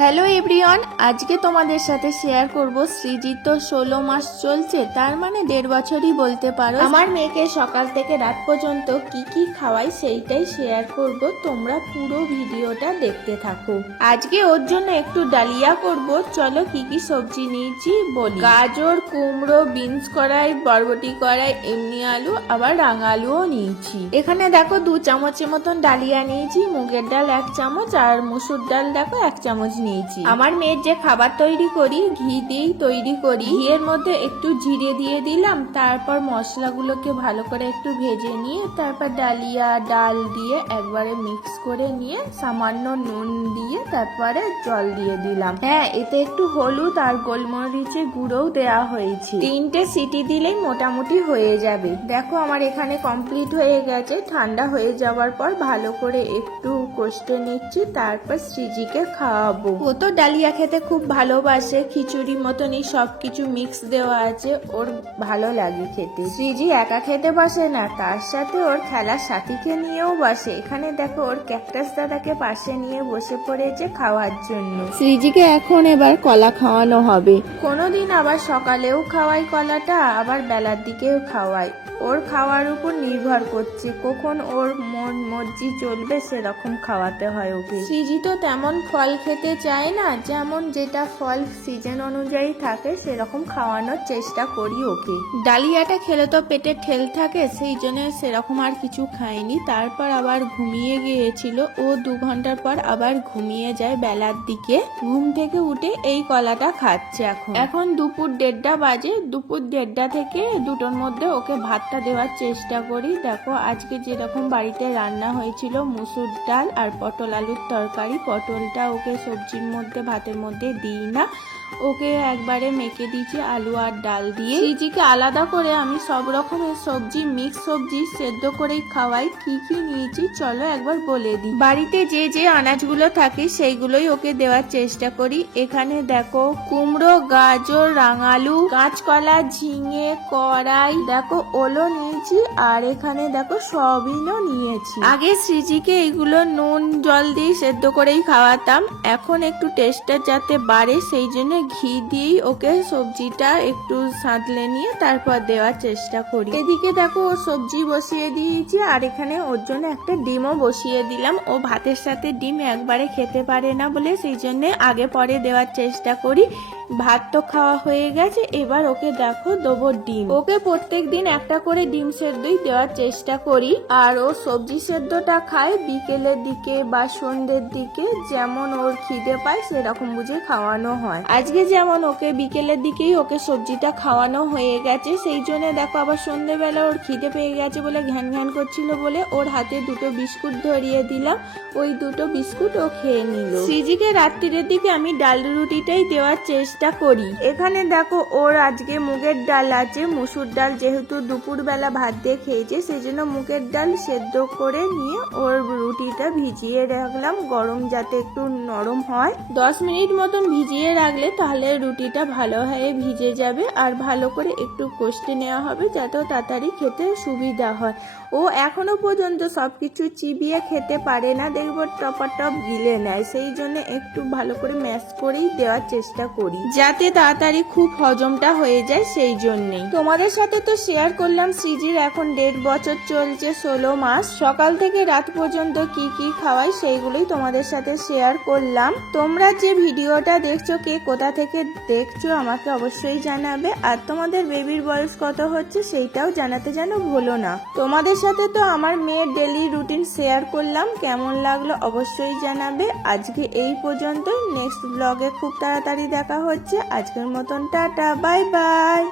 Hello everyone, আজকে তোমাদের সাথে শেয়ার করব সৃজিত তো ষোলো মাস চলছে, তার মানে দেড় বছরই বলতে পারো। আমার মেয়েকে সকাল থেকে রাত পর্যন্ত কি কি খাওয়াই সেইটাই শেয়ার করব, তোমরা পুরো ভিডিওটা দেখতে থাকো। আজকে ওর জন্য একটু ডালিয়া করব, চলো কি কি সবজি নিয়েছি বলি। গাজর, কুমড়ো, বিনস কড়াই, বরবটি কড়াই, এমনি আলু, আবার রাঙা আলুও নিয়েছি। এখানে দেখো দু চামচের মতন ডালিয়া নিয়েছি, মুগের ডাল এক চামচ, আর মুসুর ডাল দেখো এক চামচ নিয়েছি। আমার মেয়ের যে খাবার তৈরি করি, ঘি দিয়েই তৈরি করি, ঘিয়ের মধ্যে একটু জিরে দিয়ে দিলাম, তারপর মশলাগুলোকে ভালো করে একটু ভেজে নিয়ে, তারপর ডালিয়া, ডাল দিয়ে একবারে মিক্স করে নিয়ে, সামান্য নুন দিয়ে তারপরে জল দিয়ে দিলাম। হ্যাঁ এতে একটু হলুদ আর গোলমরিচের গুঁড়োও দেওয়া হয়েছে। তিনটে সিটি দিলেই মোটামুটি হয়ে যাবে। দেখো, আমার এখানে কমপ্লিট হয়ে গেছে। ঠান্ডা হয়ে যাওয়ার পর ভালো করে একটু কষতে নিচ্ছি, তারপর সৃজিকে খাওয়াবো। ও তো ডালিয়া খেতে খুব ভালোবাসে খিচুড়ি মতনই সব কিছু মিক্স দেওয়া আছে ওর ভালো লাগে খেতে। শ্রীজি একা খেতে বসে না তার সাথে ওর খেলার সাথীকে নিয়েও বসে। এখানে দেখো ওর ক্যাকটাস দাদাকে পাশে নিয়ে বসে পড়েছে খাওয়ার জন্য। সৃজিকে এখন এবার কলা খাওয়ানো হবে। কোনোদিন আবার সকালেও খাওয়াই কলাটা আবার বেলার দিকেও খাওয়াই। ওর খাওয়ার উপর নির্ভর করছে। কখন ওর মন মর্জি চলবে, সেরকম খাওয়াতে হয় ওকে। সিজি তো তেমন ফল খেতে চায় না, যেমন যেটা ফল সিজন অনুযায়ী থাকে, সেরকম খাওয়ানোর চেষ্টা করি ওকে। ডালিয়াটা খেলে তো পেটে ঠেল থাকে, সেই জন্য সেরকম আর কিছু খায়নি তারপর আবার ঘুমিয়ে গিয়েছিল। ও দু ঘণ্টার পর আবার ঘুমিয়ে যায় বেলার দিকে। ঘুম থেকে উঠে এই কলাটা খাচ্ছে এখন। এখন দুপুর দেড়টা বাজে। দুপুর দেড়টা থেকে দুটোর মধ্যে ওকে ভাতটা দেওয়ার চেষ্টা করি। দেখো, আজকে যেরকম বাড়িতে রান্না হয়েছিল, মুসুর ডাল আর পটল আলুর তরকারি। পটলটা ওকে সবজির মধ্যে, ভাতের মধ্যে দিই না। ওকে একবারে মেখে দিয়েছি আলু আর ডাল দিয়ে। সিজিকে আলাদা করে আমি সব রকমের সবজি মিক্স সবজি সেদ্ধ করেই খাওয়াই। কি কি নিয়েছি চলো একবার বলে দিই। বাড়িতে যে যে আনাজগুলো থাকে সেইগুলোই ওকে দেওয়ার চেষ্টা করি। এখানে দেখো কুমড়ো, গাজর, রাঙালু, কাঁচকলা, ঝিঙে, কড়াই, দেখো ওলো নিয়েছি আর এখানে দেখো সবিনও নিয়েছি। আগে সৃজিকে এগুলো নুন, জল দিয়ে সেদ্ধ করেই খাওয়াতাম। এখন একটু টেস্টটা যাতে বাড়ে সেই জন্য ঘি দিয়েই ওকে সবজিটা একটু সাঁতলে নিয়ে তারপর দেওয়ার চেষ্টা করি। এদিকে দেখো ও সবজি বসিয়ে দিয়েছি আর এখানে ওর জন্য একটা ডিমও বসিয়ে দিলাম। ও ভাতের সাথে ডিম একবারে খেতে পারে না বলে সেই জন্য আগে পরে দেওয়ার চেষ্টা করি। ভাত তো খাওয়া হয়ে গেছে, এবার ওকে দেখো দেবো ডিম। ওকে প্রত্যেক দিন একটা করে ডিম সেদ্ধই দেওয়ার চেষ্টা করি। আর ও সবজি সেদ্ধটা খায় বিকেলের দিকে বা সন্ধ্যের দিকে, যেমন ওর খিদে পায় সেরকম বুঝে খাওয়ানো হয়। আজকে যেমন ওকে বিকেলের দিকেই ওকে সবজিটা খাওয়ানো হয়ে গেছে, সেই জন্য দেখো আবার সন্ধ্যেবেলা ওর খিদে পেয়ে গেছে বলে ঘ্যান ঘ্যান করছিল বলে ওর হাতে দুটো বিস্কুট ধরিয়ে দিলাম। ওই দুটো বিস্কুট ও খেয়ে নিল। সিজিকে রাত্রির দিকে আমি ডাল রুটিটাই দেওয়ার চেষ্টা করি। এখানে দেখো ওর আজকে মুগের ডাল আছে, মুসুর ডাল যেহেতু দুপুরবেলা ভাত দিয়ে খেয়েছে, সেই জন্য মুগের ডাল সেদ্ধ করে নিয়ে ওর রুটিটা ভিজিয়ে রাখলাম, গরম যাতে একটু নরম হয়। দশ মিনিট মতন ভিজিয়ে রাখলে তাহলে রুটিটা ভালোভাবে ভিজে যাবে আর ভালো করে একটু কষতে নেওয়া হবে যাতে তাড়াতাড়ি খেতে সুবিধা হয়। ও এখনও পর্যন্ত সব কিছু চিবিয়ে খেতে পারে না, দেখব টপা টপ গিলে নেয়। সেই জন্য একটু ভালো করে ম্যাশ করেই দেওয়ার চেষ্টা করি। যাতে তাড়াতাড়ি খুব হজমটা হয়ে যায় সেই জন্যেই। তোমাদের সাথে তো শেয়ার করলাম, সিজির এখন দেড় বছর চলছে, ষোলো মাস। সকাল থেকে রাত পর্যন্ত কি কি খাওয়াই সেইগুলোই তোমাদের সাথে শেয়ার করলাম। তোমরা যে ভিডিওটা দেখছ, কে কোথা থেকে দেখছ আমাকে অবশ্যই জানাবে। আর তোমাদের বেবির বয়স কত হচ্ছে সেইটাও জানাতে যেন ভুলো না। তোমাদের সাথে তো আমার মেয়ের ডেলি রুটিন শেয়ার করলাম। কেমন লাগল অবশ্যই জানাবে। আজকে এই পর্যন্ত নেক্সট ব্লগে খুব তাড়াতাড়ি দেখা হচ্ছে। আজকের মতন টাটা বাই বাই